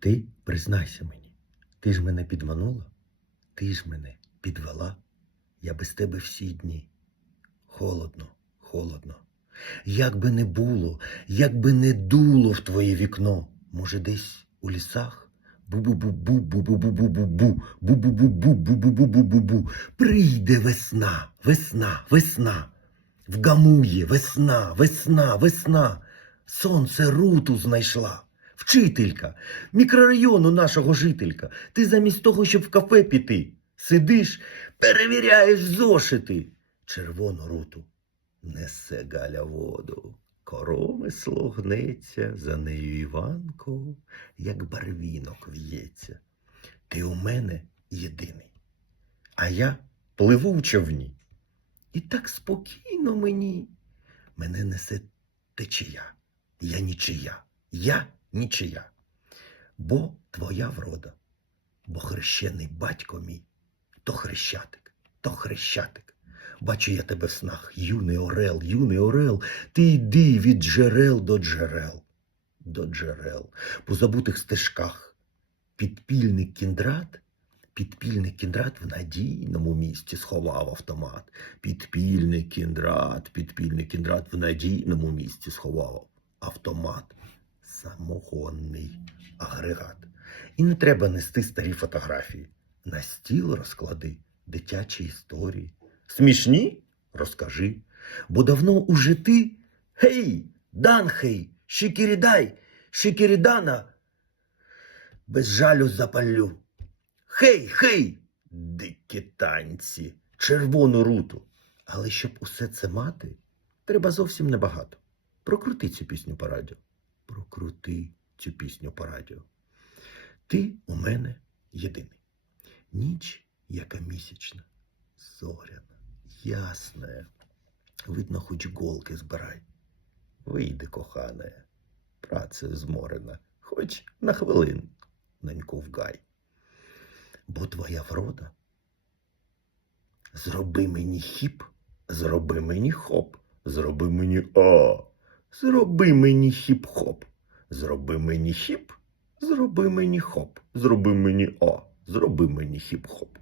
Ти признайся мені, ти ж мене підманула, ти ж мене підвела. Я без тебе всі дні. Холодно, холодно. Як би не було, як би не дуло в твоє вікно, може, десь у лісах? Бу-бу-бу-бу, Вчителька, мікрорайону нашого жителька. Ти замість того, щоб в кафе піти, сидиш, перевіряєш зошити. Червону руту несе Галя воду. Коромисло гнеться, за нею Іванко, як барвінок в'ється. Ти у мене єдиний, а я пливу в човні. І так спокійно мені. Мене несе течія. Я нічия. Я нічия. Бо твоя врода, бо хрещений батько мій, то хрещатик, то хрещатик. Бачу я тебе в снах, юний орел, юний орел, ти йди від джерел до джерел, до джерел, по забутих стежках. Підпільний кіндрат, підпільний кіндрат в надійному місці сховав автомат. Підпільний кіндрат, підпільний кіндрат в надійному місці сховав автомат. Самогонний агрегат. І не треба нести старі фотографії. На стіл розклади дитячі історії. Смішні? Розкажи. Бо давно уже ти. Гей, Данхей, Шикірідай, Шикірідана. Без жалю запалю. Хей, хей, дикі танці, червону руту. Але щоб усе це мати, треба зовсім небагато. Прокрути цю пісню по радіо. Прокрути цю пісню по радіо. Ти у мене єдиний. Ніч, яка місячна, зоряна, ясна. Видно, хоч голки збирай. Вийди, кохане, працею зморена, хоч на хвилин неньку в гай. Бо твоя врода. Зроби мені хіп, зроби мені хоп, зроби мені а, зроби мені хіп-хоп, зроби мені хіп, зроби мені хоп, зроби мені а, зроби мені хіп-хоп.